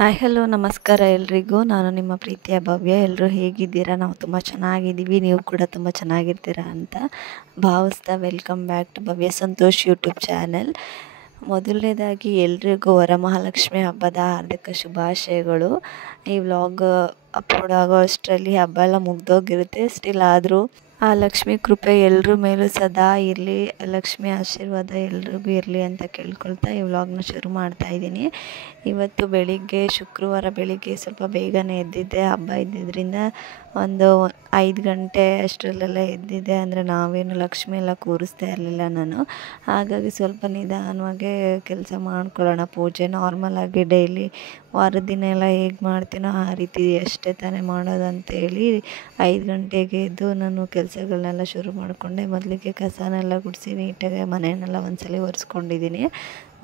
Hi hello ನಮಸ್ಕಾರ ಎಲ್ರಿಗೂ. ನಾನು ನಿಮ್ಮ ಪ್ರೀತಿಯ ಭವ್ಯ. ಎಲ್ಲರೂ ಹೇಗಿದ್ದೀರಾ? ನಾವು ತುಂಬ ಚೆನ್ನಾಗಿದ್ದೀವಿ, ನೀವು ಕೂಡ ತುಂಬ ಚೆನ್ನಾಗಿರ್ತೀರಾ ಅಂತ ಭಾವಿಸ್ತಾ welcome back to Bhavya Santosh YouTube channel. ಮೊದಲನೇದಾಗಿ ಎಲ್ರಿಗೂ ವರಮಹಾಲಕ್ಷ್ಮಿ ಹಬ್ಬದ ಹಾರ್ದಿಕ ಶುಭಾಶಯಗಳು. ಈ ವ್ಲಾಗ್ ಅಪ್ಲೋಡ್ ಆಗೋ ಅಷ್ಟರಲ್ಲಿ ಹಬ್ಬ ಎಲ್ಲ ಮುಗ್ದೋಗಿರುತ್ತೆ. ಸ್ಟಿಲ್ ಆದರೂ ಆ ಲಕ್ಷ್ಮಿ ಕೃಪೆ ಎಲ್ಲರ ಮೇಲೂ ಸದಾ ಇರಲಿ, ಲಕ್ಷ್ಮಿ ಆಶೀರ್ವಾದ ಎಲ್ರಿಗೂ ಇರಲಿ ಅಂತ ಕೇಳ್ಕೊಳ್ತಾ ಈ ವ್ಲಾಗ್ನ ಶುರು ಮಾಡ್ತಾಯಿದ್ದೀನಿ. ಇವತ್ತು ಬೆಳಿಗ್ಗೆ ಶುಕ್ರವಾರ ಬೆಳಿಗ್ಗೆ ಸ್ವಲ್ಪ ಬೇಗನೆ ಎದ್ದಿದ್ದೆ. ಹಬ್ಬ ಇದ್ದಿದ್ದರಿಂದ ಒಂದು 5 ಗಂಟೆ ಅಷ್ಟರಲ್ಲೆಲ್ಲ ಎದ್ದಿದ್ದೆ. ಅಂದರೆ ನಾವೇನು ಲಕ್ಷ್ಮಿ ಎಲ್ಲ ಕೂರಿಸ್ತಾ ಇರಲಿಲ್ಲ ನಾನು. ಹಾಗಾಗಿ ಸ್ವಲ್ಪ ನಿಧಾನವಾಗೇ ಕೆಲಸ ಮಾಡ್ಕೊಳ್ಳೋಣ. ಪೂಜೆ ನಾರ್ಮಲಾಗಿ ಡೈಲಿ ವಾರದ ದಿನ ಎಲ್ಲ ಹೇಗೆ ಮಾಡ್ತೀನೋ ಆ ರೀತಿ ಅಷ್ಟೇ ತಾನೇ ಮಾಡೋದಂತೇಳಿ 5 ಗಂಟೆಗೆ ಎದ್ದು ನಾನು ಕೆಲಸಗಳನ್ನೆಲ್ಲ ಶುರು ಮಾಡಿಕೊಂಡೆ. ಮೊದಲಿಗೆ ಕಸನೆಲ್ಲ ಗುಡಿಸಿ ನೀಟಾಗಿ ಮನೆಯನ್ನೆಲ್ಲ ಒಂದ್ಸಲ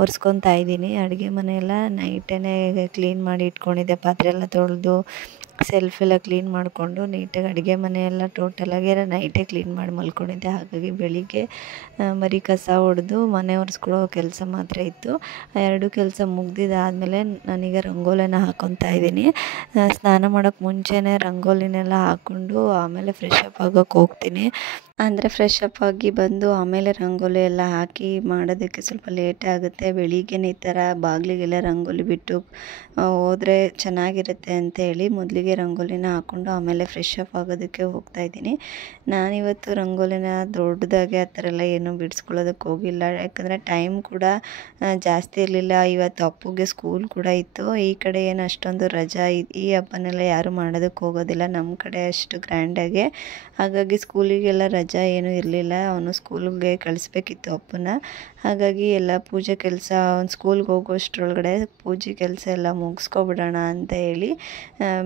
ಒರೆಸ್ಕೊತಾ ಇದ್ದೀನಿ. ಅಡುಗೆ ಮನೆಯೆಲ್ಲ ನೈಟೇ ಕ್ಲೀನ್ ಮಾಡಿ ಇಟ್ಕೊಂಡಿದ್ದೆ. ಪಾತ್ರೆ ಎಲ್ಲ ತೊಳೆದು ಸೆಲ್ಫ್ ಎಲ್ಲ ಕ್ಲೀನ್ ಮಾಡಿಕೊಂಡು ನೀಟಾಗಿ ಅಡುಗೆ ಮನೆಯೆಲ್ಲ ಟೋಟಲಾಗಿ ನೈಟೇ ಕ್ಲೀನ್ ಮಾಡಿ ಮಲ್ಕೊಂಡಿದ್ದೆ. ಹಾಗಾಗಿ ಬೆಳಿಗ್ಗೆ ಬರೀ ಕಸ ಹೊಡೆದು ಮನೆ ಒರೆಸ್ಕೊಳ್ಳೋ ಕೆಲಸ ಮಾತ್ರ ಇತ್ತು. ಎರಡು ಕೆಲಸ ಮುಗ್ದಿದ್ದಾದಮೇಲೆ ನಾನೀಗ ರಂಗೋಲಿನ ಹಾಕ್ಕೊತಾ ಇದ್ದೀನಿ. ಸ್ನಾನ ಮಾಡೋಕ್ಕೆ ಮುಂಚೆನೇ ರಂಗೋಲಿನೆಲ್ಲ ಹಾಕ್ಕೊಂಡು ಆಮೇಲೆ ಫ್ರೆಶ್ ಅಪ್ ಆಗೋಕ್ಕೆ ಹೋಗ್ತೀನಿ. ಅಂದರೆ ಫ್ರೆಶ್ ಅಪ್ ಆಗಿ ಬಂದು ಆಮೇಲೆ ರಂಗೋಲಿ ಎಲ್ಲ ಹಾಕಿ ಮಾಡೋದಕ್ಕೆ ಸ್ವಲ್ಪ ಲೇಟ್ ಆಗುತ್ತೆ. ಬೆಳಿಗ್ಗೆನೇ ಈ ಥರ ಬಾಗಿಲಿಗೆಲ್ಲ ರಂಗೋಲಿ ಬಿಟ್ಟು ಹೋದರೆ ಚೆನ್ನಾಗಿರುತ್ತೆ ಅಂತೇಳಿ ಮೊದಲಿಗೆ ರಂಗೋಲಿನ ಹಾಕ್ಕೊಂಡು ಆಮೇಲೆ ಫ್ರೆಶ್ ಅಪ್ ಆಗೋದಕ್ಕೆ ಹೋಗ್ತಾಯಿದ್ದೀನಿ. ನಾನಿವತ್ತು ರಂಗೋಲಿನ ದೊಡ್ಡದಾಗಿ ಆ ಥರ ಎಲ್ಲ ಏನೂ ಬಿಡಿಸ್ಕೊಳ್ಳೋದಕ್ಕೆ ಹೋಗಿಲ್ಲ. ಯಾಕಂದರೆ ಟೈಮ್ ಕೂಡ ಜಾಸ್ತಿ ಇರಲಿಲ್ಲ. ಇವತ್ತು ಅಪ್ಪುಗೆ ಸ್ಕೂಲ್ ಕೂಡ ಇತ್ತು. ಈ ಕಡೆ ಏನು ಅಷ್ಟೊಂದು ರಜಾ ಈ ಹಬ್ಬನೆಲ್ಲ ಯಾರೂ ಮಾಡೋದಕ್ಕೆ ಹೋಗೋದಿಲ್ಲ ನಮ್ಮ ಕಡೆ ಅಷ್ಟು ಗ್ರ್ಯಾಂಡಾಗೆ. ಹಾಗಾಗಿ ಸ್ಕೂಲಿಗೆಲ್ಲ ರಜಾ ಏನೂ ಇರಲಿಲ್ಲ. ಅವನು ಸ್ಕೂಲಿಗೆ ಕಳಿಸ್ಬೇಕಿತ್ತು ಅಪ್ಪನ. ಹಾಗಾಗಿ ಎಲ್ಲ ಪೂಜೆ ಕೆಲಸ ಅವ್ನು ಸ್ಕೂಲ್ಗೆ ಹೋಗೋಷ್ಟ್ರೊಳಗಡೆ ಪೂಜೆ ಕೆಲಸ ಎಲ್ಲ ಮುಗಿಸ್ಕೊಬಿಡೋಣ ಅಂತ ಹೇಳಿ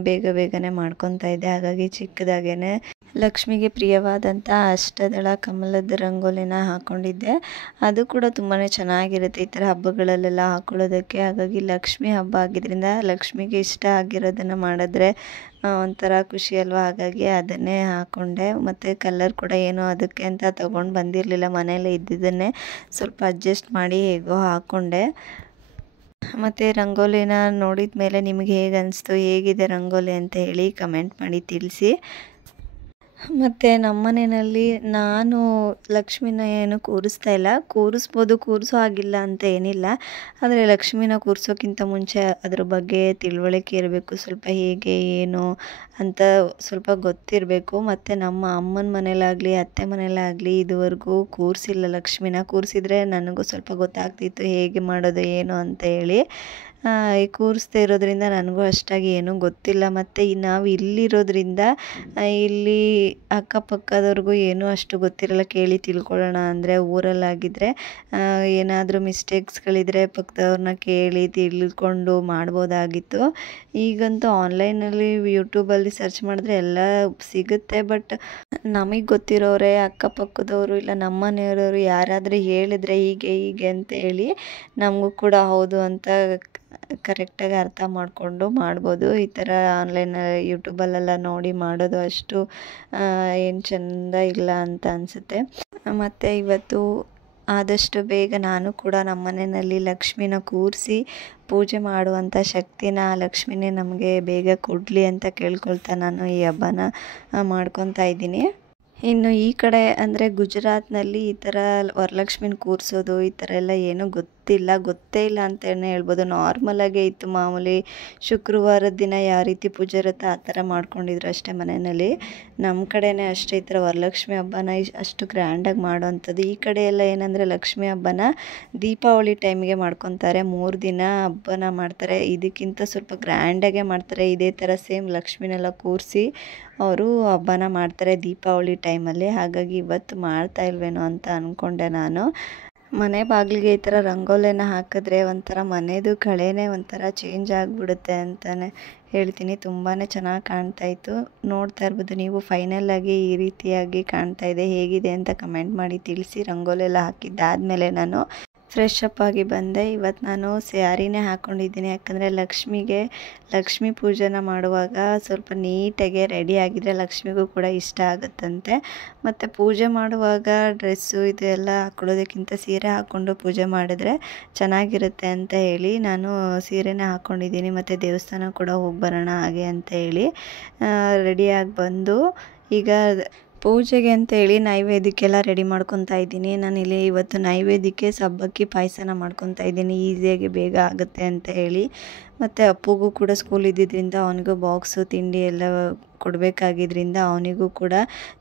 ಬೇಗನೆ ಮಾಡ್ಕೊತಾ ಇದ್ದೆ. ಹಾಗಾಗಿ ಚಿಕ್ಕದಾಗೇ ಲಕ್ಷ್ಮಿಗೆ ಪ್ರಿಯವಾದಂಥ ಅಷ್ಟದಳ ಕಮಲದ ರಂಗೋಲಿನ ಹಾಕ್ಕೊಂಡಿದ್ದೆ. ಅದು ಕೂಡ ತುಂಬಾ ಚೆನ್ನಾಗಿರುತ್ತೆ ಈ ಥರ ಹಬ್ಬಗಳಲ್ಲೆಲ್ಲ ಹಾಕ್ಕೊಳ್ಳೋದಕ್ಕೆ. ಹಾಗಾಗಿ ಲಕ್ಷ್ಮಿ ಹಬ್ಬ ಆಗಿದ್ದರಿಂದ ಲಕ್ಷ್ಮಿಗೆ ಇಷ್ಟ ಆಗಿರೋದನ್ನು ಮಾಡಿದ್ರೆ ಒಂಥರ ಖುಷಿ ಅಲ್ವಾ. ಹಾಗಾಗಿ ಅದನ್ನೇ ಹಾಕ್ಕೊಂಡೆ. ಮತ್ತು ಕಲರ್ ಕೂಡ ಏನೋ ಅದಕ್ಕೆ ಅಂತ ತೊಗೊಂಡು ಬಂದಿರಲಿಲ್ಲ. ಮನೆಯಲ್ಲೇ ಇದ್ದಿದ್ದನ್ನೇ ಸ್ವಲ್ಪ ಅಡ್ಜಸ್ಟ್ ಮಾಡಿ ಹೇಗೋ ಹಾಕ್ಕೊಂಡೆ. ಮತ್ತು ರಂಗೋಲಿನ ನೋಡಿದ ಮೇಲೆ ನಿಮಗೆ ಹೇಗೆ ಅನಿಸ್ತು, ಹೇಗಿದೆ ರಂಗೋಲಿ ಅಂತ ಹೇಳಿ ಕಮೆಂಟ್ ಮಾಡಿ ತಿಳಿಸಿ. ಮತ್ತು ನಮ್ಮ ಮನೆಯಲ್ಲಿ ನಾನು ಲಕ್ಷ್ಮಿನ ಏನು ಕೂರಿಸ್ತಾ ಇಲ್ಲ. ಕೂರಿಸ್ಬೋದು, ಕೂರಿಸೋ ಹಾಗಿಲ್ಲ ಅಂತ ಏನಿಲ್ಲ. ಆದರೆ ಲಕ್ಷ್ಮಿನ ಕೂರಿಸೋಕ್ಕಿಂತ ಮುಂಚೆ ಅದ್ರ ಬಗ್ಗೆ ತಿಳುವಳಿಕೆ ಇರಬೇಕು. ಸ್ವಲ್ಪ ಹೇಗೆ ಏನು ಅಂತ ಸ್ವಲ್ಪ ಗೊತ್ತಿರಬೇಕು. ಮತ್ತು ನಮ್ಮ ಅಮ್ಮನ ಮನೇಲಾಗಲಿ ಅತ್ತೆ ಮನೇಲಾಗಲಿ ಇದುವರೆಗೂ ಕೂರಿಸಿಲ್ಲ ಲಕ್ಷ್ಮಿನ. ಕೂರಿಸಿದ್ರೆ ನನಗೂ ಸ್ವಲ್ಪ ಗೊತ್ತಾಗ್ತಿತ್ತು ಹೇಗೆ ಮಾಡೋದು ಏನು ಅಂತ ಹೇಳಿ. ಕೂರಿಸ್ದೇ ಇರೋದ್ರಿಂದ ನನಗೂ ಅಷ್ಟಾಗಿ ಏನೂ ಗೊತ್ತಿಲ್ಲ. ಮತ್ತು ನಾವು ಇಲ್ಲಿರೋದ್ರಿಂದ ಇಲ್ಲಿ ಅಕ್ಕಪಕ್ಕದವ್ರಿಗೂ ಏನೂ ಅಷ್ಟು ಗೊತ್ತಿರಲ್ಲ. ಕೇಳಿ ತಿಳ್ಕೊಳ್ಳೋಣ ಅಂದರೆ ಊರಲ್ಲಾಗಿದ್ದರೆ ಏನಾದರೂ ಮಿಸ್ಟೇಕ್ಸ್ಗಳಿದ್ರೆ ಪಕ್ಕದವ್ರನ್ನ ಕೇಳಿ ತಿಳ್ಕೊಂಡು ಮಾಡ್ಬೋದಾಗಿತ್ತು. ಈಗಂತೂ ಆನ್ಲೈನಲ್ಲಿ ಯೂಟ್ಯೂಬಲ್ಲಿ ಸರ್ಚ್ ಮಾಡಿದ್ರೆ ಎಲ್ಲ ಸಿಗುತ್ತೆ. ಬಟ್ ನಮಗೆ ಗೊತ್ತಿರೋರೇ ಅಕ್ಕಪಕ್ಕದವರು ಇಲ್ಲ ನಮ್ಮ ಮನೆಯವರು ಯಾರಾದರೂ ಹೇಳಿದ್ರೆ ಹೀಗೆ ಅಂತ ಹೇಳಿ ನಮಗೂ ಕೂಡ ಹೌದು ಅಂತ ಕರೆಕ್ಟಾಗಿ ಅರ್ಥ ಮಾಡಿಕೊಂಡು ಮಾಡ್ಬೋದು. ಈ ಥರ ಆನ್ಲೈನ್ ಯೂಟ್ಯೂಬಲ್ಲೆಲ್ಲ ನೋಡಿ ಮಾಡೋದು ಅಷ್ಟು ಏನು ಚೆಂದ ಇಲ್ಲ ಅಂತ ಅನಿಸುತ್ತೆ. ಮತ್ತು ಇವತ್ತು ಆದಷ್ಟು ಬೇಗ ನಾನು ಕೂಡ ನಮ್ಮ ಮನೆಯಲ್ಲಿ ಲಕ್ಷ್ಮಿನ ಕೂರಿಸಿ ಪೂಜೆ ಮಾಡುವಂಥ ಶಕ್ತಿನ ಲಕ್ಷ್ಮಿನೇ ನಮಗೆ ಬೇಗ ಕೊಡಲಿ ಅಂತ ಕೇಳ್ಕೊಳ್ತಾ ನಾನು ಈ ಹಬ್ಬನ ಮಾಡ್ಕೊತಾ ಇದ್ದೀನಿ. ಇನ್ನು ಈ ಕಡೆ ಅಂದರೆ ಗುಜರಾತ್ನಲ್ಲಿ ಈ ಥರ ವರಲಕ್ಷ್ಮಿನ ಕೂರಿಸೋದು ಈ ಥರ ಎಲ್ಲ ಏನೂ ಗೊತ್ತೇ ಇಲ್ಲ ಅಂತಲೇ ಹೇಳ್ಬೋದು. ನಾರ್ಮಲಾಗೇ ಇತ್ತು. ಮಾಮೂಲಿ ಶುಕ್ರವಾರದ ದಿನ ಯಾವ ರೀತಿ ಪೂಜೆ ಇರುತ್ತೆ ಆ ಥರ ಮಾಡ್ಕೊಂಡಿದ್ರು ಅಷ್ಟೇ ಮನೆಯಲ್ಲಿ. ನಮ್ಮ ಕಡೆನೇ ಅಷ್ಟೇ ಈ ಥರ ವರಲಕ್ಷ್ಮಿ ಹಬ್ಬನ ಅಷ್ಟು ಗ್ರ್ಯಾಂಡಾಗಿ ಮಾಡೋವಂಥದ್ದು. ಈ ಕಡೆ ಎಲ್ಲ ಏನಂದರೆ ಲಕ್ಷ್ಮಿ ಹಬ್ಬನ ದೀಪಾವಳಿ ಟೈಮಿಗೆ ಮಾಡ್ಕೊತಾರೆ. 3 ದಿನ ಹಬ್ಬನ ಮಾಡ್ತಾರೆ. ಇದಕ್ಕಿಂತ ಸ್ವಲ್ಪ ಗ್ರ್ಯಾಂಡಾಗೆ ಮಾಡ್ತಾರೆ. ಇದೇ ಥರ ಸೇಮ್ ಲಕ್ಷ್ಮಿನೆಲ್ಲ ಕೂರಿಸಿ ಅವರು ಹಬ್ಬನ ಮಾಡ್ತಾರೆ ದೀಪಾವಳಿ ಟೈಮಲ್ಲಿ. ಹಾಗಾಗಿ ಇವತ್ತು ಮಾಡ್ತಾ ಇಲ್ವೇನೋ ಅಂತ ಅಂದ್ಕೊಂಡೆ ನಾನು. ಮನೆ ಬಾಗಿಲಿಗೆ ಈ ಥರ ರಂಗೋಲಿನ ಹಾಕಿದ್ರೆ ಒಂಥರ ಮನೆಯದು ಕಳೆನೇ ಒಂಥರ ಚೇಂಜ್ ಆಗಿಬಿಡುತ್ತೆ ಅಂತಲೇ ಹೇಳ್ತೀನಿ. ತುಂಬಾ ಚೆನ್ನಾಗಿ ಕಾಣ್ತಾಯಿತ್ತು. ನೋಡ್ತಾ ಇರ್ಬೋದು ನೀವು. ಫೈನಲಾಗಿ ಈ ರೀತಿಯಾಗಿ ಕಾಣ್ತಾಯಿದೆ. ಹೇಗಿದೆ ಅಂತ ಕಮೆಂಟ್ ಮಾಡಿ ತಿಳಿಸಿ. ರಂಗೋಲಿ ಎಲ್ಲ ಹಾಕಿದ್ದಾದಮೇಲೆ ನಾನು ಫ್ರೆಶ್ ಅಪ್ ಆಗಿ ಬಂದೆ. ಇವತ್ತು ನಾನು ಸ್ಯಾರಿನೇ ಹಾಕ್ಕೊಂಡಿದ್ದೀನಿ, ಯಾಕಂದರೆ ಲಕ್ಷ್ಮೀ ಪೂಜೆನ ಮಾಡುವಾಗ ಸ್ವಲ್ಪ ನೀಟಾಗೆ ರೆಡಿ ಆಗಿದ್ರೆ ಲಕ್ಷ್ಮಿಗೂ ಕೂಡ ಇಷ್ಟ ಆಗುತ್ತಂತೆ. ಮತ್ತು ಪೂಜೆ ಮಾಡುವಾಗ ಡ್ರೆಸ್ಸು ಇದು ಎಲ್ಲ ಹಾಕ್ಕೊಳ್ಳೋದಕ್ಕಿಂತ ಸೀರೆ ಹಾಕ್ಕೊಂಡು ಪೂಜೆ ಮಾಡಿದ್ರೆ ಚೆನ್ನಾಗಿರುತ್ತೆ ಅಂತ ಹೇಳಿ ನಾನು ಸೀರೆನೇ ಹಾಕ್ಕೊಂಡಿದ್ದೀನಿ. ಮತ್ತು ದೇವಸ್ಥಾನ ಕೂಡ ಹೋಗಿ ಬರೋಣ ಹಾಗೆ ಅಂತ ಹೇಳಿ ರೆಡಿಯಾಗಿ ಬಂದು ಈಗ ಪೂಜೆಗೆ ಅಂತೇಳಿ ನೈವೇದ್ಯಕ್ಕೆಲ್ಲ ರೆಡಿ ಮಾಡ್ಕೊತಾ ಇದ್ದೀನಿ. ನಾನಿಲ್ಲಿ ಇವತ್ತು ನೈವೇದ್ಯಕ್ಕೆ ಸಬ್ಬಕ್ಕಿ ಪಾಯಸನ ಮಾಡ್ಕೊತಾ ಇದ್ದೀನಿ, ಈಸಿಯಾಗಿ ಬೇಗ ಆಗುತ್ತೆ ಅಂತ ಹೇಳಿ. ಮತ್ತು ಅಪ್ಪುಗೂ ಕೂಡ ಸ್ಕೂಲ್ ಇದ್ದಿದ್ದರಿಂದ ಅವನಿಗೂ ಬಾಕ್ಸು ತಿಂಡಿ ಎಲ್ಲ ಕೊಡಬೇಕಾಗಿದ್ದರಿಂದ ಅವನಿಗೂ ಕೂಡ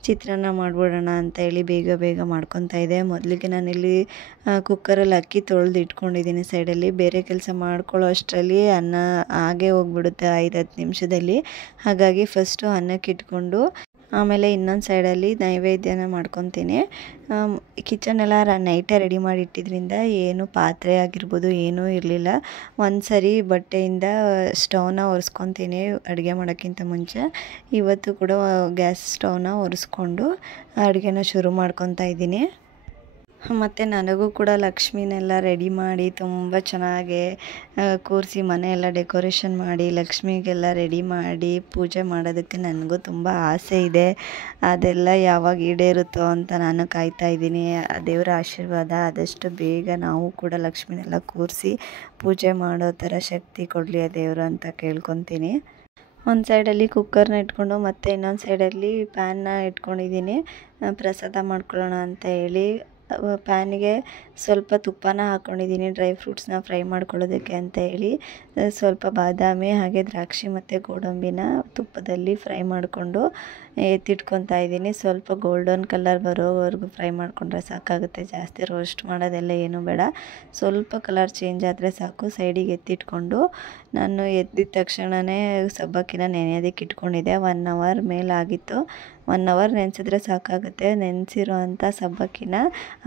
ಚಿತ್ರಾನ್ನ ಮಾಡಿಬಿಡೋಣ ಅಂತ ಹೇಳಿ ಬೇಗ ಮಾಡ್ಕೊತಾ ಇದ್ದೆ. ಮೊದಲಿಗೆ ನಾನಿಲ್ಲಿ ಕುಕ್ಕರಲ್ಲಿ ಅಕ್ಕಿ ತೊಳೆದು ಇಟ್ಕೊಂಡಿದ್ದೀನಿ ಸೈಡಲ್ಲಿ. ಬೇರೆ ಕೆಲಸ ಮಾಡ್ಕೊಳ್ಳೋ ಅಷ್ಟರಲ್ಲಿ ಅನ್ನ ಹಾಗೆ ಹೋಗ್ಬಿಡುತ್ತೆ 5-10 ನಿಮಿಷದಲ್ಲಿ. ಹಾಗಾಗಿ ಫಸ್ಟು ಅನ್ನಕ್ಕೆ ಇಟ್ಕೊಂಡು ಆಮೇಲೆ ಇನ್ನೊಂದು ಸೈಡಲ್ಲಿ ನೈವೇದ್ಯನ ಮಾಡ್ಕೊತೀನಿ. ಕಿಚನ್ ಎಲ್ಲ ನೈಟೇ ರೆಡಿ ಮಾಡಿ ಇಟ್ಟಿದ್ರಿಂದ ಏನು ಪಾತ್ರೆ ಆಗಿರ್ಬೋದು ಏನೂ ಇರಲಿಲ್ಲ. ಒಂದು ಸರಿ ಬಟ್ಟೆಯಿಂದ ಸ್ಟವ್ನ ಒರೆಸ್ಕೊತೀನಿ ಅಡುಗೆ ಮಾಡೋಕ್ಕಿಂತ ಮುಂಚೆ. ಇವತ್ತು ಕೂಡ ಗ್ಯಾಸ್ ಸ್ಟವ್ನ ಒರೆಸ್ಕೊಂಡು ಅಡುಗೆನ ಶುರು ಮಾಡ್ಕೊತಾ ಇದ್ದೀನಿ. ಮತ್ತು ನನಗೂ ಕೂಡ ಲಕ್ಷ್ಮಿನೆಲ್ಲ ರೆಡಿ ಮಾಡಿ ತುಂಬ ಚೆನ್ನಾಗಿ ಕೂರಿಸಿ ಮನೆಯೆಲ್ಲ ಡೆಕೋರೇಷನ್ ಮಾಡಿ ಲಕ್ಷ್ಮಿಗೆಲ್ಲ ರೆಡಿ ಮಾಡಿ ಪೂಜೆ ಮಾಡೋದಕ್ಕೆ ನನಗೂ ತುಂಬ ಆಸೆ ಇದೆ. ಅದೆಲ್ಲ ಯಾವಾಗ ಈಡೇರುತ್ತೋ ಅಂತ ನಾನು ಕಾಯ್ತಾ ಇದ್ದೀನಿ. ದೇವರ ಆಶೀರ್ವಾದ ಆದಷ್ಟು ಬೇಗ ನಾವು ಕೂಡ ಲಕ್ಷ್ಮಿನೆಲ್ಲ ಕೂರಿಸಿ ಪೂಜೆ ಮಾಡೋ ಥರ ಶಕ್ತಿ ಕೊಡಲಿ ಆ ದೇವರು ಅಂತ ಕೇಳ್ಕೊತೀನಿ. ಒಂದು ಸೈಡಲ್ಲಿ ಕುಕ್ಕರ್ನ ಇಟ್ಕೊಂಡು ಮತ್ತು ಇನ್ನೊಂದು ಸೈಡಲ್ಲಿ ಪ್ಯಾನ್ನ ಇಟ್ಕೊಂಡಿದ್ದೀನಿ ಪ್ರಸಾದ ಮಾಡ್ಕೊಳ್ಳೋಣ ಅಂತ ಹೇಳಿ. ಪ್ಯಾನಿಗೆ ಸ್ವಲ್ಪ ತುಪ್ಪನ ಹಾಕ್ಕೊಂಡಿದ್ದೀನಿ ಡ್ರೈ ಫ್ರೂಟ್ಸ್ನ ಫ್ರೈ ಮಾಡ್ಕೊಳ್ಳೋದಕ್ಕೆ ಅಂತ ಹೇಳಿ. ಸ್ವಲ್ಪ ಬಾದಾಮಿ ಹಾಗೆ ದ್ರಾಕ್ಷಿ ಮತ್ತು ಗೋಡಂಬಿನ ತುಪ್ಪದಲ್ಲಿ ಫ್ರೈ ಮಾಡಿಕೊಂಡು ಎತ್ತಿಟ್ಕೊತಾ ಇದ್ದೀನಿ. ಸ್ವಲ್ಪ ಗೋಲ್ಡನ್ ಕಲರ್ ಬರೋವರೆಗೂ ಫ್ರೈ ಮಾಡಿಕೊಂಡ್ರೆ ಸಾಕಾಗುತ್ತೆ, ಜಾಸ್ತಿ ರೋಸ್ಟ್ ಮಾಡೋದೆಲ್ಲ ಏನೂ ಬೇಡ. ಸ್ವಲ್ಪ ಕಲರ್ ಚೇಂಜ್ ಆದರೆ ಸಾಕು. ಸೈಡಿಗೆ ಎತ್ತಿಟ್ಕೊಂಡು ನಾನು ಎದ್ದಿದ ತಕ್ಷಣವೇ ಸಬ್ಬಕ್ಕಿನ ನೆನೆಯೋದಕ್ಕೆ ಇಟ್ಕೊಂಡಿದ್ದೆ. 1 ಅವರ್ ಮೇಲಾಗಿತ್ತು. 1 ಅವರ್ ನೆನೆಸಿದ್ರೆ ಸಾಕಾಗುತ್ತೆ. ನೆನೆಸಿರೋ ಅಂಥ ಸಬ್ಬಕ್ಕಿನ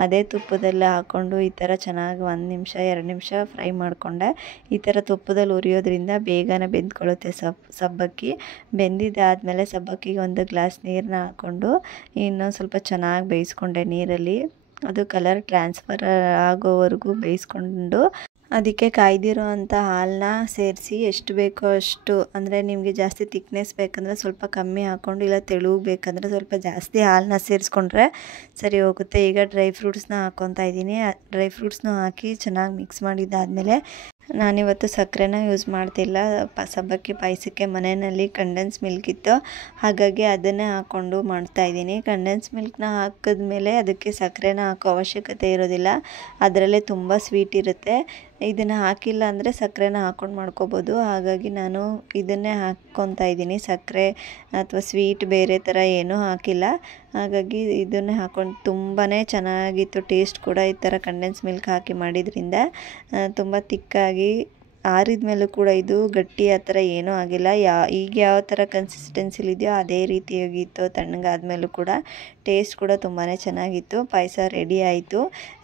ಅದೇ ತುಪ್ಪದಲ್ಲಿ ಹಾಕ್ಕೊಂಡು ಈ ಥರ ಚೆನ್ನಾಗಿ 1 ನಿಮಿಷ 2 ನಿಮಿಷ ಫ್ರೈ ಮಾಡಿಕೊಂಡೆ. ಈ ಥರ ತುಪ್ಪದಲ್ಲಿ ಉರಿಯೋದ್ರಿಂದ ಬೇಗನೆ ಬೆಂದ್ಕೊಳ್ಳುತ್ತೆ ಸಬ್ಬಕ್ಕಿ. ಬೆಂದಿದ್ದಾದಮೇಲೆ ಸಬ್ಬಕ್ಕಿಗೆ 1 ಗ್ಲಾಸ್ ನೀರನ್ನ ಹಾಕ್ಕೊಂಡು ಇನ್ನೊಂದು ಸ್ವಲ್ಪ ಚೆನ್ನಾಗಿ ಬೇಯಿಸ್ಕೊಂಡೆ ನೀರಲ್ಲಿ. ಅದು ಕಲರ್ ಟ್ರಾನ್ಸ್ಫರ್ ಆಗೋವರೆಗೂ ಬೇಯಿಸ್ಕೊಂಡು ಅದಕ್ಕೆ ಕಾಯ್ದಿರೋ ಅಂಥ ಹಾಲನ್ನ ಸೇರಿಸಿ ಎಷ್ಟು ಬೇಕೋ ಅಷ್ಟು, ಅಂದರೆ ನಿಮಗೆ ಜಾಸ್ತಿ ತಿಕ್ನೆಸ್ ಬೇಕಂದರೆ ಸ್ವಲ್ಪ ಕಮ್ಮಿ ಹಾಕ್ಕೊಂಡು, ಇಲ್ಲ ತೆಳು ಬೇಕಂದರೆ ಸ್ವಲ್ಪ ಜಾಸ್ತಿ ಹಾಲನ್ನ ಸೇರಿಸ್ಕೊಂಡ್ರೆ ಸರಿ ಹೋಗುತ್ತೆ. ಈಗ ಡ್ರೈ ಫ್ರೂಟ್ಸ್ನ ಹಾಕ್ಕೊತಾ ಇದ್ದೀನಿ. ಡ್ರೈ ಫ್ರೂಟ್ಸ್ನ ಹಾಕಿ ಚೆನ್ನಾಗಿ ಮಿಕ್ಸ್ ಮಾಡಿದ್ದಾದಮೇಲೆ ನಾನಿವತ್ತು ಸಕ್ಕರೆನ ಯೂಸ್ ಮಾಡ್ತಿಲ್ಲ. ಸಬ್ಬಕ್ಕಿ ಪಾಯಸಕ್ಕೆ ಮನೆಯಲ್ಲಿ ಕಂಡೆನ್ಸ್ ಮಿಲ್ಕ್ ಇತ್ತು, ಹಾಗಾಗಿ ಅದನ್ನೇ ಹಾಕ್ಕೊಂಡು ಮಾಡ್ತಾಯಿದ್ದೀನಿ. ಕಂಡೆನ್ಸ್ ಮಿಲ್ಕ್ನ ಹಾಕಿದ್ಮೇಲೆ ಅದಕ್ಕೆ ಸಕ್ಕರೆನ ಹಾಕೋ ಅವಶ್ಯಕತೆ ಇರೋದಿಲ್ಲ, ಅದರಲ್ಲೇ ತುಂಬ ಸ್ವೀಟ್ ಇರುತ್ತೆ. ಇದನ್ನು ಹಾಕಿಲ್ಲ ಅಂದರೆ ಸಕ್ಕರೆನ ಹಾಕ್ಕೊಂಡು ಮಾಡ್ಕೋಬೋದು. ಹಾಗಾಗಿ ನಾನು ಇದನ್ನೇ ಹಾಕ್ಕೊತಾ ಇದ್ದೀನಿ. ಸಕ್ಕರೆ ಅಥವಾ ಸ್ವೀಟ್ ಬೇರೆ ಥರ ಏನೂ ಹಾಕಿಲ್ಲ. ಹಾಗಾಗಿ ಇದನ್ನೇ ಹಾಕ್ಕೊಂಡು ತುಂಬಾ ಚೆನ್ನಾಗಿತ್ತು. ಟೇಸ್ಟ್ ಕೂಡ ಈ ಥರ ಕಂಡೆನ್ಸ್ ಮಿಲ್ಕ್ ಹಾಕಿ ಮಾಡಿದ್ರಿಂದ ತುಂಬ ತಿಕ್ಕಾಗಿ ಆರಿದ ಮೇಲೂ ಕೂಡ ಇದು ಗಟ್ಟಿ ಆ ಥರ ಏನೂ ಆಗಿಲ್ಲ. ಈಗ ಯಾವ ಥರ ಕನ್ಸಿಸ್ಟೆನ್ಸಿಲಿದೆಯೋ ಅದೇ ರೀತಿಯಾಗಿತ್ತು. ತಣ್ಣಗಾದ್ಮೇಲೂ ಕೂಡ ಟೇಸ್ಟ್ ಕೂಡ ತುಂಬಾ ಚೆನ್ನಾಗಿತ್ತು. ಪಾಯಸ ರೆಡಿ ಆಯಿತು.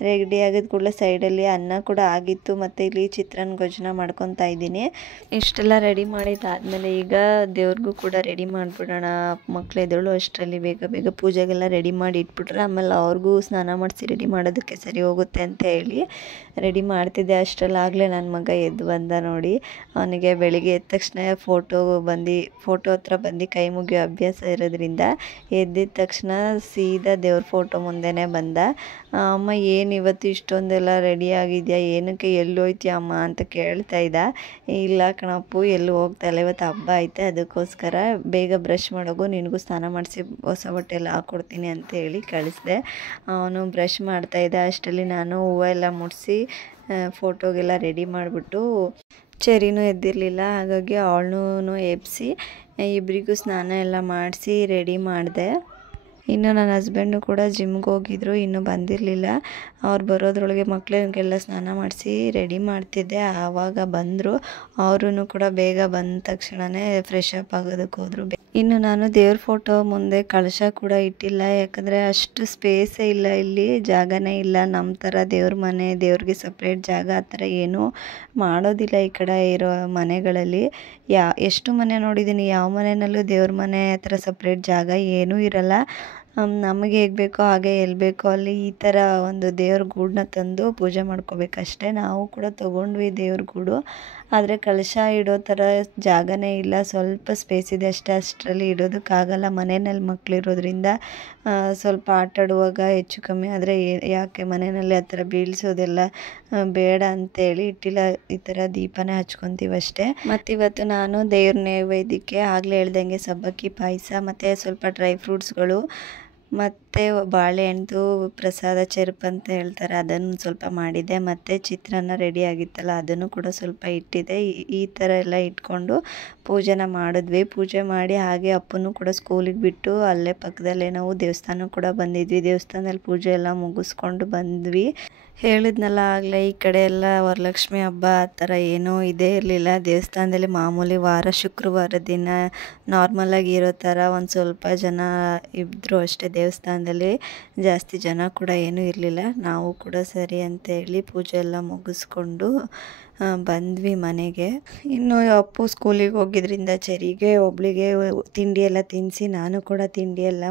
ರೆಡಿ ಆಗಿದ ಕೂಡಲೇ ಸೈಡಲ್ಲಿ ಅನ್ನ ಕೂಡ ಆಗಿತ್ತು. ಮತ್ತು ಇಲ್ಲಿ ಚಿತ್ರಾನ್ನ ಗೊಜ್ಜನ್ನ ಮಾಡ್ಕೊತಾ ಇದ್ದೀನಿ. ಇಷ್ಟೆಲ್ಲ ರೆಡಿ ಮಾಡಿದ್ದಾದಮೇಲೆ ಈಗ ದೇವ್ರಿಗೂ ಕೂಡ ರೆಡಿ ಮಾಡಿಬಿಡೋಣ. ಮಕ್ಕಳು ಎದ್ದೇಳೋ ಅಷ್ಟರಲ್ಲಿ ಬೇಗ ಪೂಜೆಗೆಲ್ಲ ರೆಡಿ ಮಾಡಿ ಇಟ್ಬಿಟ್ರೆ ಆಮೇಲೆ ಅವ್ರಿಗೂ ಸ್ನಾನ ಮಾಡಿಸಿ ರೆಡಿ ಮಾಡೋದಕ್ಕೆ ಸರಿ ಹೋಗುತ್ತೆ ಅಂತ ಹೇಳಿ ರೆಡಿ ಮಾಡ್ತಿದ್ದೆ. ಅಷ್ಟರಲ್ಲಾಗಲೇ ನನ್ನ ಮಗ ಎದ್ದು ಬಂದ ನೋಡಿ. ಅವನಿಗೆ ಬೆಳಿಗ್ಗೆ ಎದ್ದ ತಕ್ಷಣ ಫೋಟೋ ಹತ್ರ ಬಂದು ಕೈ ಮುಗಿಯೋ ಅಭ್ಯಾಸ ಇರೋದ್ರಿಂದ ಎದ್ದಿದ ತಕ್ಷಣ ಸೀದಾ ದೇವ್ರ ಫೋಟೋ ಮುಂದೆನೇ ಬಂದ. ಅಮ್ಮ ಏನು ಇವತ್ತು ಇಷ್ಟೊಂದೆಲ್ಲ ರೆಡಿ ಆಗಿದೆಯಾ, ಏನಕ್ಕೆ ಎಲ್ಲಿ ಹೋಯ್ತೀಯ ಅಮ್ಮ ಅಂತ ಕೇಳ್ತಾ ಇದ್ದ. ಇಲ್ಲ ಕಣಪ್ಪು ಎಲ್ಲೂ ಹೋಗ್ತಾಯಿಲ್ಲ, ಇವತ್ತು ಹಬ್ಬ ಐತೆ ಅದಕ್ಕೋಸ್ಕರ ಬೇಗ ಬ್ರಷ್ ಮಾಡೋಗು, ನಿನಗೂ ಸ್ನಾನ ಮಾಡಿಸಿ ಹೊಸ ಬಟ್ಟೆ ಎಲ್ಲ ಹಾಕ್ಕೊಡ್ತೀನಿ ಅಂತ ಹೇಳಿ ಕಳಿಸ್ದೆ. ಅವನು ಬ್ರಷ್ ಮಾಡ್ತಾಯಿದ್ದ. ಅಷ್ಟರಲ್ಲಿ ನಾನು ಹೂವು ಎಲ್ಲ ಮುಡಿಸಿ ಫೋಟೋಗೆಲ್ಲ ರೆಡಿ ಮಾಡಿಬಿಟ್ಟು ಚೆರಿನೂ ಎದ್ದಿರಲಿಲ್ಲ, ಹಾಗಾಗಿ ಅವಳನ್ನೂ ಎಬ್ಬಿಸಿ ಇಬ್ಬರಿಗೂ ಸ್ನಾನ ಎಲ್ಲ ಮಾಡಿಸಿ ರೆಡಿ ಮಾಡಿದೆ. ಇನ್ನು ನನ್ನ ಹಸ್ಬೆಂಡು ಕೂಡ ಜಿಮ್ಗೆ ಹೋಗಿದ್ರು, ಇನ್ನೂ ಬಂದಿರಲಿಲ್ಲ. ಅವ್ರು ಬರೋದ್ರೊಳಗೆ ಮಕ್ಕಳಿಗೆಲ್ಲ ಸ್ನಾನ ಮಾಡಿಸಿ ರೆಡಿ ಮಾಡ್ತಿದ್ದೆ. ಆವಾಗ ಬಂದರು. ಅವರು ಕೂಡ ಬೇಗ ಬಂದ ತಕ್ಷಣವೇ ಫ್ರೆಶ್ ಅಪ್ ಆಗೋದಕ್ಕೆ ಹೋದರು. ಇನ್ನು ನಾನು ದೇವ್ರ ಫೋಟೋ ಮುಂದೆ ಕಳಶ ಕೂಡ ಇಟ್ಟಿಲ್ಲ, ಯಾಕಂದರೆ ಅಷ್ಟು ಸ್ಪೇಸೇ ಇಲ್ಲ, ಇಲ್ಲಿ ಜಾಗನೇ ಇಲ್ಲ. ನಮ್ಮ ಥರ ದೇವ್ರ ಮನೆ, ದೇವ್ರಿಗೆ ಸಪ್ರೇಟ್ ಜಾಗ ಆ ಥರ ಏನೂ ಮಾಡೋದಿಲ್ಲ ಈ ಕಡೆ ಇರೋ ಮನೆಗಳಲ್ಲಿ. ಎಷ್ಟು ಮನೆ ನೋಡಿದ್ದೀನಿ, ಯಾವ ಮನೆಯಲ್ಲೂ ದೇವ್ರ ಮನೆ ಆ ಥರ ಸಪ್ರೇಟ್ ಜಾಗ ಏನೂ ಇರಲ್ಲ. ನಮಗೆ ಹೇಗೆ ಬೇಕೋ ಹಾಗೆ ಎಲ್ಲಿ ಬೇಕೋ ಅಲ್ಲಿ ಈ ಥರ ಒಂದು ದೇವ್ರ ಗೂಡನ್ನ ತಂದು ಪೂಜೆ ಮಾಡ್ಕೋಬೇಕಷ್ಟೇ. ನಾವು ಕೂಡ ತೊಗೊಂಡ್ವಿ ದೇವ್ರ ಗೂಡು, ಆದರೆ ಕಲಶ ಇಡೋ ಥರ ಜಾಗನೇ ಇಲ್ಲ, ಸ್ವಲ್ಪ ಸ್ಪೇಸ್ ಇದೆ ಅಷ್ಟೇ, ಅಷ್ಟರಲ್ಲಿ ಇಡೋದಕ್ಕಾಗಲ್ಲ. ಮನೆಯಲ್ಲಿ ಮಕ್ಕಳಿರೋದ್ರಿಂದ ಸ್ವಲ್ಪ ಆಟಾಡುವಾಗ ಹೆಚ್ಚು ಕಮ್ಮಿ ಆದರೆ ಯಾಕೆ ಮನೆಯಲ್ಲಿ ಆ ಥರ ಬೀಳಿಸೋದೆಲ್ಲ ಬೇಡ ಅಂತೇಳಿ ಇಟ್ಟಿಲ್ಲ, ಈ ಥರ ದೀಪನೇ ಹಚ್ಕೊತೀವಿ ಅಷ್ಟೇ. ಮತ್ತು ಇವತ್ತು ನಾನು ದೇವ್ರ ನೈವೇದ್ಯಕ್ಕೆ ಆಗಲೇ ಹೇಳ್ದಂಗೆ ಸಬ್ಬಕ್ಕಿ ಪಾಯಸ ಮತ್ತು ಸ್ವಲ್ಪ ಡ್ರೈ ಫ್ರೂಟ್ಸ್ಗಳು ಮತ್ತು ಬಾಳೆಹಣ್ಣು ಪ್ರಸಾದ ಚೆರುಪ್ ಅಂತ ಹೇಳ್ತಾರೆ, ಅದನ್ನು ಸ್ವಲ್ಪ ಮಾಡಿದ್ದೆ. ಮತ್ತು ಚಿತ್ರಾನ್ನ ರೆಡಿ ಆಗಿತ್ತಲ್ಲ ಅದನ್ನು ಕೂಡ ಸ್ವಲ್ಪ ಇಟ್ಟಿದ್ದೆ. ಈ ಥರ ಎಲ್ಲ ಇಟ್ಕೊಂಡು ಪೂಜೆನ ಮಾಡಿದ್ವಿ. ಪೂಜೆ ಮಾಡಿ ಹಾಗೆ ಅಪ್ಪನೂ ಕೂಡ ಸ್ಕೂಲಿಗೆ ಬಿಟ್ಟು ಅಲ್ಲೇ ಪಕ್ಕದಲ್ಲೇ ನಾವು ದೇವಸ್ಥಾನ ಕೂಡ ಬಂದಿದ್ವಿ. ದೇವಸ್ಥಾನದಲ್ಲಿ ಪೂಜೆ ಎಲ್ಲ ಮುಗಿಸ್ಕೊಂಡು ಬಂದ್ವಿ. ಹೇಳಿದ್ನಲ್ಲ ಆಗಲೇ, ಈ ಕಡೆ ಎಲ್ಲ ವರಲಕ್ಷ್ಮಿ ಹಬ್ಬ ಆ ಥರ ಏನೂ ಇದೇ ಇರಲಿಲ್ಲ. ದೇವಸ್ಥಾನದಲ್ಲಿ ಮಾಮೂಲಿ ವಾರ ಶುಕ್ರವಾರ ದಿನ ನಾರ್ಮಲಾಗಿ ಇರೋ ಥರ ಒಂದು ಸ್ವಲ್ಪ ಜನ ಇದ್ದರು ಅಷ್ಟೇ. ದೇವಸ್ಥಾನದಲ್ಲಿ ಜಾಸ್ತಿ ಜನ ಕೂಡ ಏನೂ ಇರಲಿಲ್ಲ. ನಾವು ಕೂಡ ಸರಿ ಅಂತೇಳಿ ಪೂಜೆ ಎಲ್ಲ ಮುಗಿಸ್ಕೊಂಡು ಬಂದ್ವಿ ಮನೆಗೆ. ಇನ್ನು ಅಪ್ಪು ಸ್ಕೂಲಿಗೆ ಹೋಗಿದ್ರಿಂದ ಚೆರಿಗೆ ಒಬ್ಳಿಗೆ ತಿಂಡಿ ಎಲ್ಲ ತಿನ್ನಿಸಿ ನಾನು ಕೂಡ ತಿಂಡಿ ಎಲ್ಲ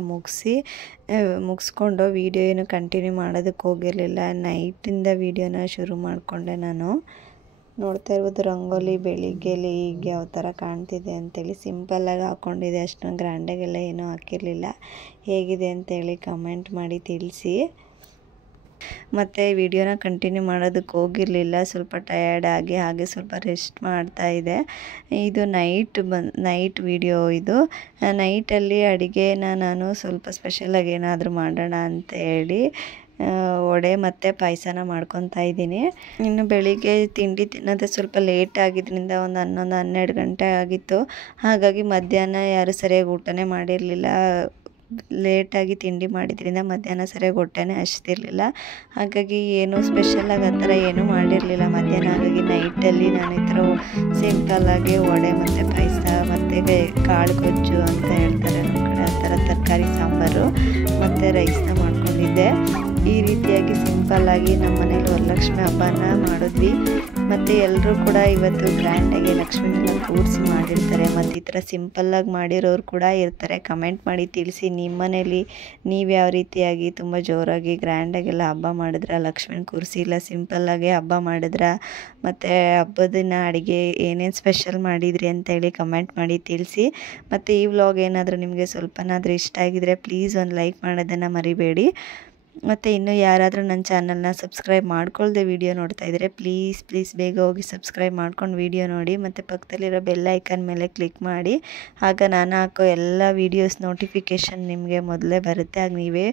ಮುಗಿಸ್ಕೊಂಡು ವೀಡಿಯೋ ಏನು ಕಂಟಿನ್ಯೂ ಮಾಡೋದಕ್ಕೆ ಹೋಗಿರಲಿಲ್ಲ. ನೈಟಿಂದ ವೀಡಿಯೋನ ಶುರು ಮಾಡಿಕೊಂಡೆ ನಾನು. ನೋಡ್ತಾ ಇರ್ಬೋದು ರಂಗೋಲಿ ಬೆಳಿಗ್ಗೆಲಿ ಈಗ ಯಾವ ಥರ ಕಾಣ್ತಿದೆ ಅಂತೇಳಿ ಸಿಂಪಲ್ಲಾಗಿ ಹಾಕ್ಕೊಂಡಿದೆ, ಅಷ್ಟೊಂದು ಗ್ರ್ಯಾಂಡಾಗೆಲ್ಲ ಏನೂ ಹಾಕಿರಲಿಲ್ಲ. ಹೇಗಿದೆ ಅಂತೇಳಿ ಕಮೆಂಟ್ ಮಾಡಿ ತಿಳಿಸಿ. ಮತ್ತು ವಿಡಿಯೋನ ಕಂಟಿನ್ಯೂ ಮಾಡೋದಕ್ಕೆ ಹೋಗಿರಲಿಲ್ಲ, ಸ್ವಲ್ಪ ಟಯರ್ಡ್ ಆಗಿ ಹಾಗೆ ಸ್ವಲ್ಪ ರೆಸ್ಟ್ ಮಾಡ್ತಾಯಿದ್ದೆ. ಇದು ನೈಟ್ ವಿಡಿಯೋ. ಇದು ನೈಟಲ್ಲಿ ಅಡುಗೆನ ನಾನು ಸ್ವಲ್ಪ ಸ್ಪೆಷಲಾಗಿ ಏನಾದರೂ ಮಾಡೋಣ ಅಂತೇಳಿ ವಡೆ ಮತ್ತು ಪಾಯಸನ ಮಾಡ್ಕೊತಾ ಇದ್ದೀನಿ. ಇನ್ನು ಬೆಳಿಗ್ಗೆ ತಿಂಡಿ ತಿನ್ನೋದು ಸ್ವಲ್ಪ ಲೇಟ್ ಆಗಿದ್ದರಿಂದ ಒಂದು 11-12 ಗಂಟೆ ಆಗಿತ್ತು. ಹಾಗಾಗಿ ಮಧ್ಯಾಹ್ನ ಯಾರೂ ಸರಿಯಾಗಿ ಊಟನೇ ಮಾಡಿರಲಿಲ್ಲ. ಲೇಟಾಗಿ ತಿಂಡಿ ಮಾಡಿದ್ರಿಂದ ಮಧ್ಯಾಹ್ನ ಸರಿಯಾಗಿ ಹೊಟ್ಟೆನೇ ಹಸ್ತಿರ್ಲಿಲ್ಲ. ಹಾಗಾಗಿ ಏನೂ ಸ್ಪೆಷಲಾಗಿ ಆ ಥರ ಏನೂ ಮಾಡಿರಲಿಲ್ಲ ಮಧ್ಯಾಹ್ನ. ಹಾಗಾಗಿ ನೈಟಲ್ಲಿ ನಾನು ಈ ಥರ ಸಿಂಪಲ್ಲಾಗಿ ವಡೆ ಮತ್ತು ಪಾಯಸ ಮತ್ತು ಕಾಳು ಗೊಜ್ಜು ಅಂತ ಹೇಳ್ತಾರೆ ನಮ್ಮ ಕಡೆ, ಆ ಥರ ತರಕಾರಿ ಸಾಂಬಾರು ಮತ್ತು ರೈಸ್ನ ಮಾಡ್ಕೊಂಡಿದ್ದೆ. ಈ ರೀತಿಯಾಗಿ ಸಿಂಪಲ್ಲಾಗಿ ನಮ್ಮ ಮನೇಲಿ ವರಲಕ್ಷ್ಮಿ ಹಬ್ಬನ ಮಾಡಿದ್ವಿ. ಮತ್ತು ಎಲ್ಲರೂ ಕೂಡ ಇವತ್ತು ಗ್ರ್ಯಾಂಡಾಗಿ ಲಕ್ಷ್ಮಿನೆಲ್ಲ ಕೂರಿಸಿ ಮಾಡಿರ್ತಾರೆ. ಮತ್ತು ಈ ಥರ ಸಿಂಪಲ್ಲಾಗಿ ಮಾಡಿರೋರು ಕೂಡ ಇರ್ತಾರೆ. ಕಮೆಂಟ್ ಮಾಡಿ ತಿಳಿಸಿ, ನಿಮ್ಮ ಮನೇಲಿ ನೀವು ಯಾವ ರೀತಿಯಾಗಿ ತುಂಬ ಜೋರಾಗಿ ಗ್ರ್ಯಾಂಡಾಗೆಲ್ಲ ಹಬ್ಬ ಮಾಡಿದ್ರ, ಲಕ್ಷ್ಮಿನ ಕೂರಿಸಿ ಇಲ್ಲ ಸಿಂಪಲ್ಲಾಗಿ ಹಬ್ಬ ಮಾಡಿದ್ರ, ಮತ್ತು ಹಬ್ಬದ ದಿನ ಅಡುಗೆ ಏನೇನು ಸ್ಪೆಷಲ್ ಮಾಡಿದ್ರಿ ಅಂತೇಳಿ ಕಮೆಂಟ್ ಮಾಡಿ ತಿಳಿಸಿ. ಮತ್ತು ಈ ವ್ಲಾಗ್ ಏನಾದರೂ ನಿಮಗೆ ಸ್ವಲ್ಪನಾದರೂ ಇಷ್ಟ ಆಗಿದರೆ ಪ್ಲೀಸ್ ಒಂದು ಲೈಕ್ ಮಾಡೋದನ್ನು ಮರಿಬೇಡಿ. ಮತ್ತು ಇನ್ನೂ ಯಾರಾದರೂ ನನ್ನ ಚಾನಲ್ನ ಸಬ್ಸ್ಕ್ರೈಬ್ ಮಾಡ್ಕೊಳ್ದೆ ವೀಡಿಯೋ ನೋಡ್ತಾ ಇದ್ದರೆ ಪ್ಲೀಸ್ ಬೇಗ ಹೋಗಿ ಸಬ್ಸ್ಕ್ರೈಬ್ ಮಾಡ್ಕೊಂಡು ವೀಡಿಯೋ ನೋಡಿ. ಮತ್ತು ಪಕ್ಕದಲ್ಲಿರೋ ಬೆಲ್ ಐಕನ್ ಮೇಲೆ ಕ್ಲಿಕ್ ಮಾಡಿ, ಆಗ ನಾನು ಹಾಕೋ ಎಲ್ಲ ವೀಡಿಯೋಸ್ ನೋಟಿಫಿಕೇಷನ್ ನಿಮಗೆ ಮೊದಲೇ ಬರುತ್ತೆ, ಆಗ ನೀವೇ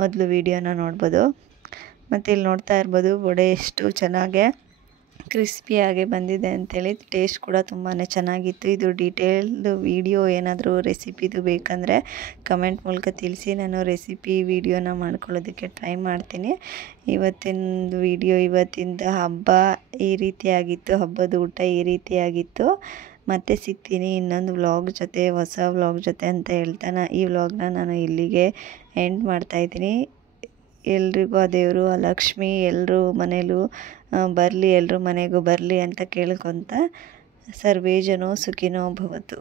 ಮೊದಲು ವೀಡಿಯೋನ ನೋಡ್ಬೋದು. ಮತ್ತು ಇಲ್ಲಿ ನೋಡ್ತಾ ಇರ್ಬೋದು ವಡೆ ಎಷ್ಟು ಚೆನ್ನಾಗೆ ಕ್ರಿಸ್ಪಿಯಾಗಿ ಬಂದಿದೆ ಅಂಥೇಳಿ. ಟೇಸ್ಟ್ ಕೂಡ ತುಂಬಾ ಚೆನ್ನಾಗಿತ್ತು. ಇದು ಡೀಟೇಲ್ದು ವೀಡಿಯೋ ಏನಾದರೂ ರೆಸಿಪಿದು ಬೇಕಂದರೆ ಕಮೆಂಟ್ ಮೂಲಕ ತಿಳಿಸಿ, ನಾನು ರೆಸಿಪಿ ವೀಡಿಯೋನ ಮಾಡ್ಕೊಳ್ಳೋದಕ್ಕೆ ಟ್ರೈ ಮಾಡ್ತೀನಿ. ಇವತ್ತಿನ ವೀಡಿಯೋ, ಇವತ್ತಿಂದ ಹಬ್ಬ ಈ ರೀತಿಯಾಗಿತ್ತು, ಹಬ್ಬದ ಊಟ ಈ ರೀತಿಯಾಗಿತ್ತು. ಮತ್ತೆ ಸಿಗ್ತೀನಿ ಇನ್ನೊಂದು ವ್ಲಾಗ್ ಜೊತೆ, ಹೊಸ ವ್ಲಾಗ್ ಜೊತೆ ಅಂತ ಹೇಳ್ತಾ ಈ ವ್ಲಾಗ್ನ ನಾನು ಇಲ್ಲಿಗೆ ಎಂಡ್ ಮಾಡ್ತಾಯಿದ್ದೀನಿ. ಎಲ್ರಿಗೂ ಆ ದೇವರು ಆ ಲಕ್ಷ್ಮಿ ಎಲ್ಲರೂ ಮನೇಲೂ ಬರಲಿ, ಎಲ್ಲರೂ ಮನೆಗೂ ಬರಲಿ ಅಂತ ಕೇಳ್ಕೊತ ಸರ್ವೇ ಜನೋ ಸುಖಿನೋ ಭವತು.